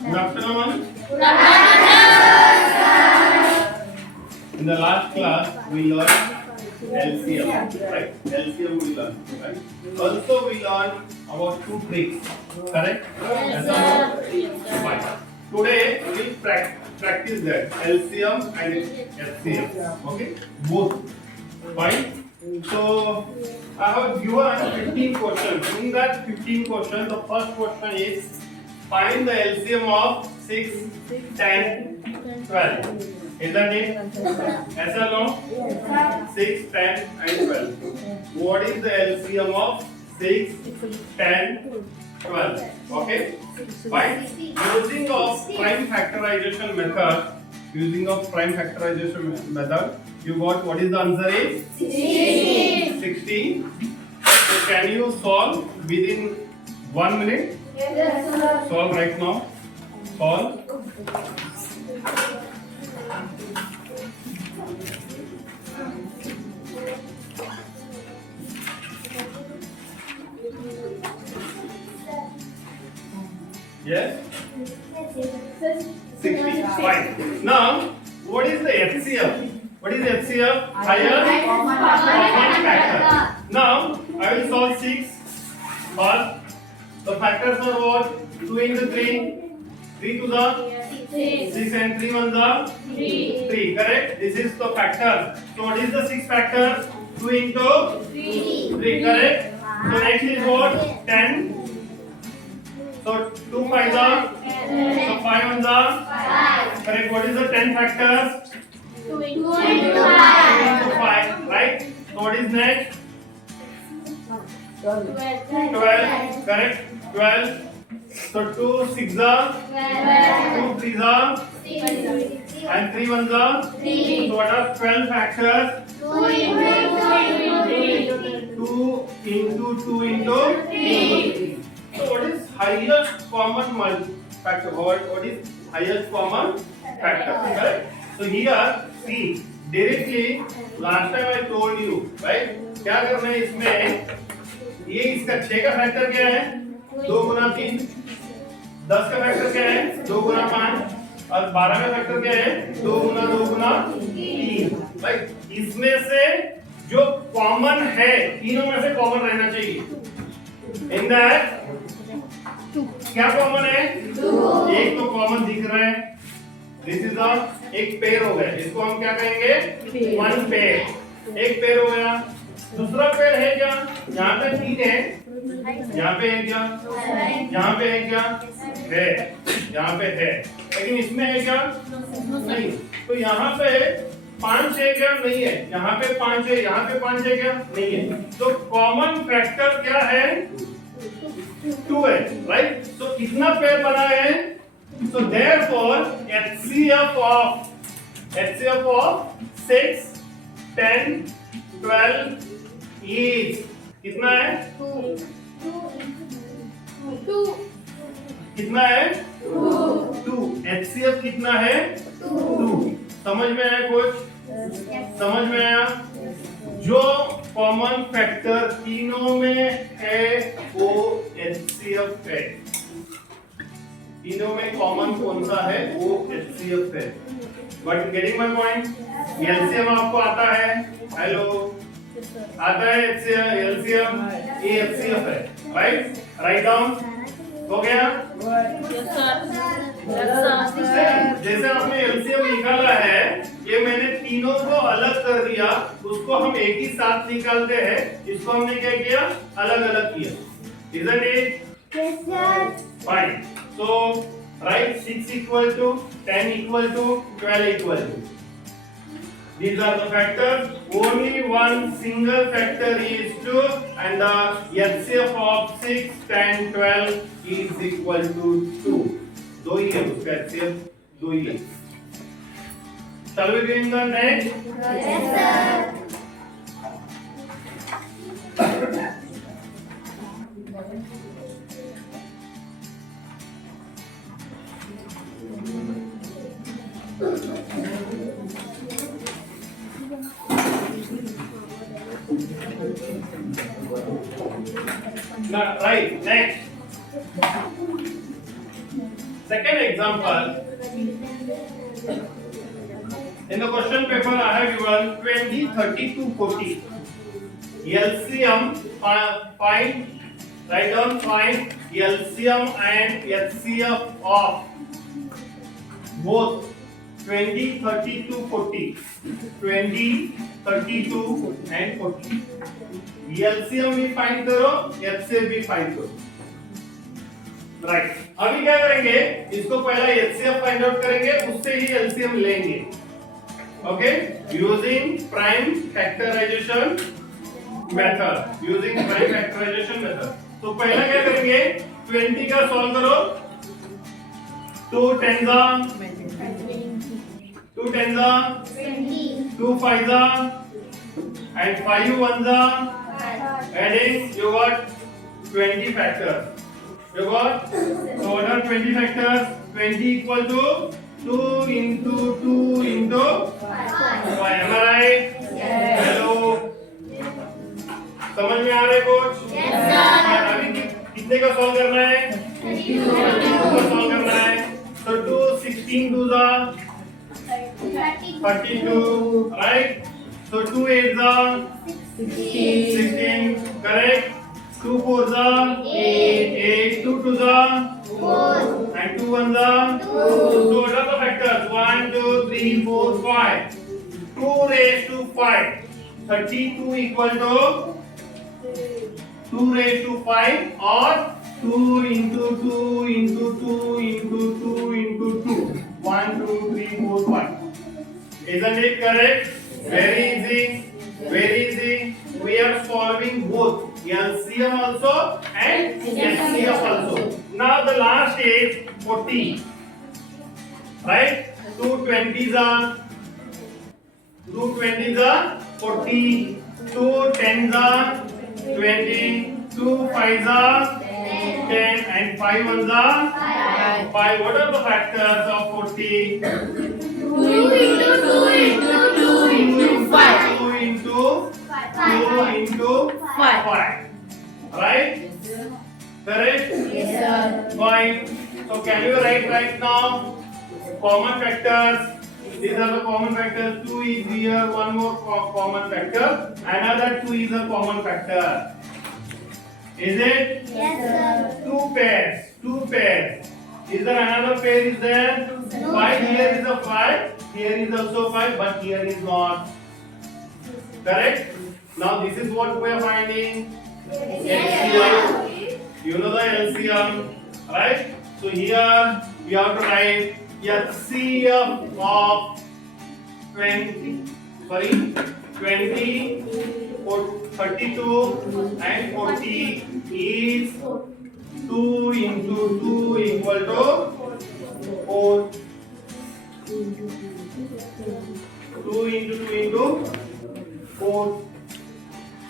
Good afternoon. In the last class, we learned LCM, right? LCM we learned, right? Also, we learned about two tricks, correct? Yes, sir. Fine. Today, we will practice that LCM and HCM. Okay, both. Fine. So, I have given 15 questions. In that 15 questions, the first question is find the LCM of 6, 10, 12. Isn't it? Yes or no? 6, 10 and 12. What is the LCM of 6, 10, 12? Okay? Fine. Using of prime factorization method, you got what is the answer is? 16. So can you solve within 1 minute? Yes, sir. Solve right now. Solve. Yes? 60. Fine. Now, what is the HCF? What is HCF? Higher common factor. Now, I will solve 6. First, the factors are what? 2 into 3. 3 to the 6 and 3 1 the 3. Correct? This is the factor. So, what is the 6 factor? 2 into 3. Correct? So, next is what? 10. So 2 5 the, so 5 on the, correct. What is the 10 factors? 2 into 2 into 5, right? So what is next? 12, correct. 12. So 2 6 the, 2 3 the, and 3 1 the. So what are 12 factors? 2 into 2 into 3. So what is highest common factor? What is highest common factor? Correct? So here, see, directly last time I told you, right? क्या करना है इसमें? ये इसका 6 का factor क्या है? 2 गुना 3. 10 का फैक्टर क्या है? 2 गुना 5. और 12 का फैक्टर क्या है? 2 गुना 3. राइट? इसमें से जो कॉमन है, तीनों में से कॉमन रहना चाहिए. In that क्या कॉमन है? एक तो कॉमन दिख रहा है. दिस इज एक पेयर हो गया. इसको हम क्या कहेंगे? One pair. एक पेयर हो गया. दूसरा पेयर है क्या? यहाँ पे 3 है. यहाँ पे है क्या? यहाँ पे है क्या? है. यहाँ पे है. लेकिन इसमें है क्या? नहीं. तो यहाँ पे 5 है क्या? नहीं है. यहाँ पे 5 है. यहाँ पे 5 है क्या? नहीं है. तो कॉमन फैक्टर क्या है? 2 है, right? So कितना पेयर बना है? So therefore HCF of 6, 10, 12 is कितना है? 2. कितना है? 2. HCF कितना है? 2. समझ में आया कुछ? समझ में आया? जो कॉमन फैक्टर तीनों में है वो HCF है. तीनों में कॉमन कौन सा है? वो HCF है. But getting my point? LCM आपको आता है? हेलो, आता है LCM? ये HCF है, राइट? Write down. हो गया? जैसे आपने LCM निकाला है, ये मैंने तीनों को अलग कर दिया. उसको हम एक ही साथ निकालते हैं. इसको हमने क्या किया? अलग अलग किया. Isn't it? Yes, sir. Fine. So write 6 equal to 10 equal to 12 equal to. These are the factors. Only one single factor is 2, and the HCF of 6, 10, 12 is equal to 2. दो ही है उसका HCF, दो ही है. Shall we begin the next? Yes, sir. Now, right, next. Second example, in the question paper I have given 20, 32, 40. LCM find, write down, find LCM and HCF of both 20, 32, 40. 20, 32 and 40. LCM भी find करो, HCF भी find करो. Right, अभी क्या करेंगे, इसको पहला HCF find out करेंगे, उससे ही LCM लेंगे. Okay, using prime factorization method. तो पहला क्या करेंगे, 20 का सॉल्व करो. 2 10 2 10 2 5 and 5 1 adding you got 20 factors. You got, so what are 20 factors? 20 equal to 2 into 2 into 5. Am I right? Yes. Hello. समझ में आ रहा है कुछ? Yes, sir. अभी कितने का सॉल्व करना है? 32 का सॉल्व करना है. So 2 16 2 32, right? So 2 8 16, correct? 2 4 8, 2 2 and 2 1 2. So what are the factors? 1 2 3 4 5. 2 raised to 5. 32 equal to 2 raised to 5 or 2 into 2 into 2 into 2 into 2. 1 2 3 4 5. Isn't it correct? Very easy. Very easy. We are solving both LCM also and HCF also. Now the last is 40. Right? 2 20s are 40. 2 10s are 20. 2 5s are 10 and 5 1s are 5. What are the factors of 40? 2 into 2 into 2 into 5. 2 into 2 into 5. Right? Correct? Yes, sir. Fine. So can you write right now common factors? These are the common factors. 2 is here, one more common factor. Another 2 is a common factor. Is it? Yes, sir. 2 pairs. 2 pairs. Is there another pair? Is there? No. 5 here is a 5. Here is also 5, but here is not. Correct? Now this is what we are finding. LCM. You know the LCM, right? So here we have to write HCF of 20, 32 and 40 is 2 into 2 equal to 4. 2 into 2 into 4.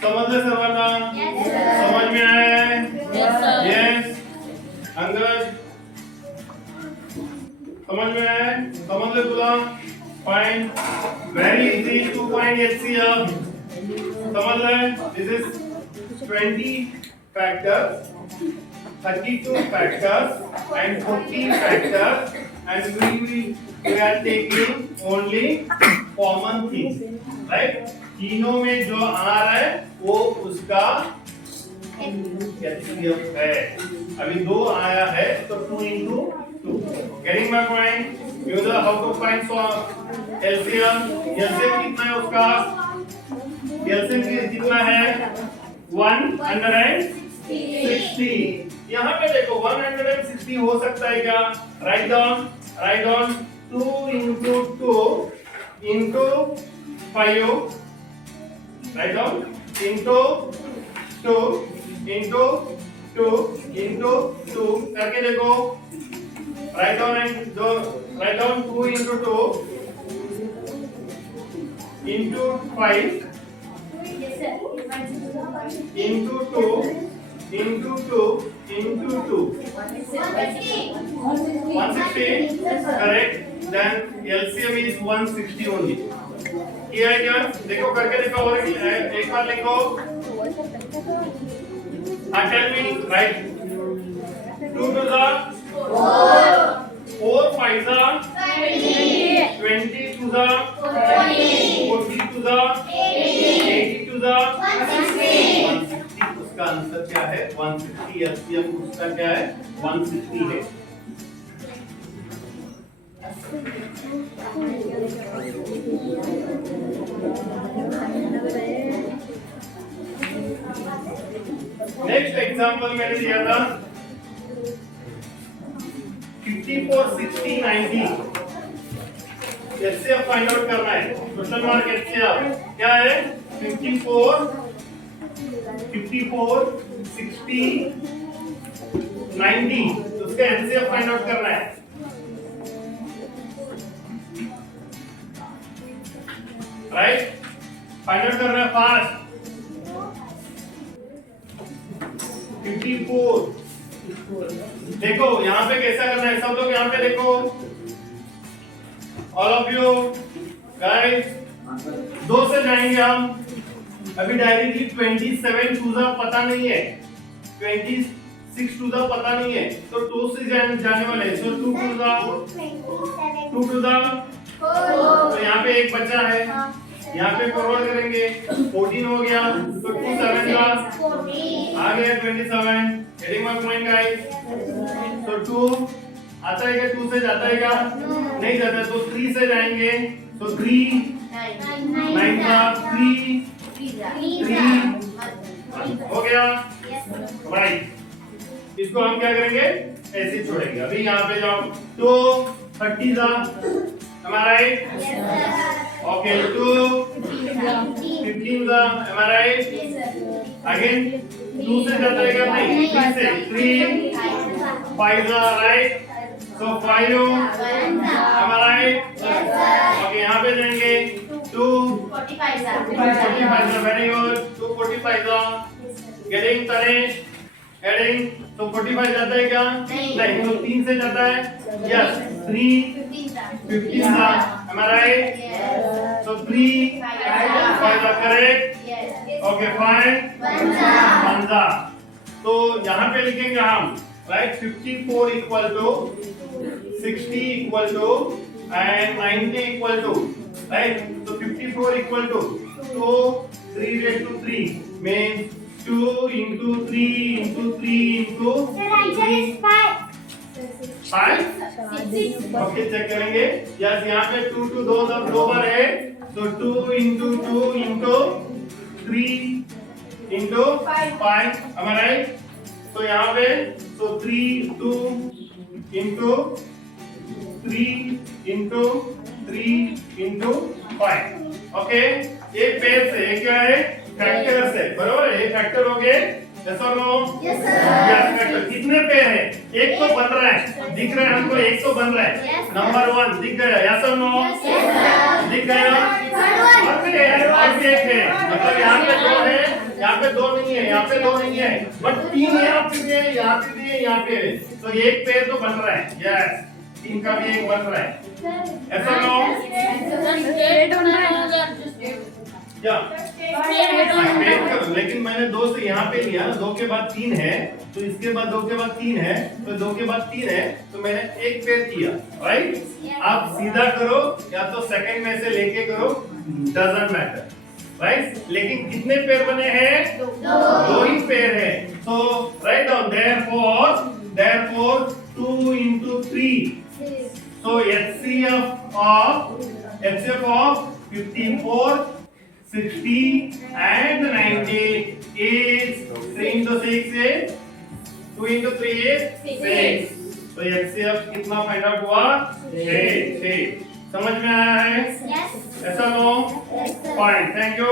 समझ ले सर्वांना? Yes, sir. समझ में आया है? Yes, sir. Yes. Angad समझ में आया है? समझ ले तुला? Fine. Very easy to find HCF. समझ ले? This is 20 factors, 32 factors and 40 factors, and we are taking only common things, right? तीनों में जो आ रहा है वो उसका HCF है. अभी 2 आया है तो 2 into 2. Getting my point? You know how to find LCM. LCM कितना है उसका? LCM कितना है? 160. यहाँ पे देखो 160 हो सकता है क्या? Write down 2 into 2 into 5. Write down into 2 into 2 into 2 करके देखो. Write down 2 into 2 into 5 into 2 into 2 into 2. 160. Correct. Then LCM is 160 only. किया है क्या? देखो करके देखो और एक बार लिखो. Tell me, right? 2 to the 4. 5 20 to the 40 to the 80 to the 160। उसका आंसर क्या है? 160। एलसीएम उसका क्या है? 160 है। नेक्स्ट एग्जांपल मैंने दिया था 54 60 90। एचसीएफ फाइंड आउट करना है। क्वेश्चन मार्क एचसीएफ क्या है? 54 60 90। तो उसका एचसीएफ फाइंड आउट करना है। राइट, फाइंड आउट करना है फास्ट। 54 देखो यहाँ पे कैसा करना है, सब लोग यहाँ पे देखो, ऑल ऑफ यू गाइस। 2 से जाएंगे हम अभी डायरेक्टली। 27 टू द पता नहीं है, 26 टू द पता नहीं है, तो 2 से जाने वाले हैं। सो 2 टू द तो यहाँ पे एक बचा है, यहाँ पे फॉरवर्ड करेंगे। 14 हो गया, तो 2 7 का आ गया 27। Getting my point guys. तो 2 आता है क्या? 2 से जाता है क्या? नहीं जाता, तो 3 से जाएंगे। तो 3 9 का 3 हो गया। राइट, इसको हम क्या करेंगे? ऐसे छोड़ेंगे। अभी यहाँ पे जाओ, तो 30 था हमारा राइट। ओके, 2 15 था हमारा राइट। अगेन 2 से जाता है क्या? नहीं, 3 से 3 5 था राइट। सो 5 हमारा राइट। ओके, यहाँ पे जाएंगे 2 45 था। वेरी गुड, 2 45 था। Getting Tanesh heading. तो 45 जाता है क्या? नहीं, तो 3 से जाता है। यस, 3 15 था हमारा राइट। So 3 5 correct. ओके, 5 1 तो यहाँ पे लिखेंगे हम right. 54 equal to 60 equal to and 90 equal to right. तो 54 equal to 3 raised to 3 means 2 into 3 into 3 into 3 5। Okay, check करेंगे। यस, यहाँ पे 2 2 2 बार है, तो 2 into 2 into 3 into 5 हमारा राइट। तो यहाँ पे तो 3 2 into 3 into 3 into 5। ओके, एक पेयर से क्या है? फैक्टर से, बरोबर है? ये फैक्टर हो गए। यस और नो? Yes sir. कितने पेयर है? एक तो बन रहा है, दिख रहा है हमको, एक तो बन रहा है। नंबर 1 दिख गया। यस और नो? दिख गया। और भी एक है, मतलब यहाँ पे 2 है, यहाँ पे 2 नहीं है, यहाँ पे 2 नहीं है, बट 3 यहाँ पे भी है, यहाँ पे भी है, यहाँ पे है। तो एक पेयर तो बन रहा है। यस, 3 का भी एक बन रहा है। यस और नो? लेकिन मैंने 2 से यहाँ पे लिया, 2 के बाद 3 है, तो इसके बाद 2 के बाद 3 है, तो 2 के बाद 3 है, तो मैंने एक पेयर किया राइट। आप सीधा करो या तो सेकंड में से लेके करो, डजंट मैटर राइट। लेकिन कितने पेयर बने हैं? 2 ही पेयर है। तो write down therefore 2 into 3। So HCF of 54 60 and 90 is 3 into 6 is 2 into 3 is 6। तो HCF कितना फाइंड आउट हुआ? 6। समझ में आया है? ऐसा नो? Fine, thank you.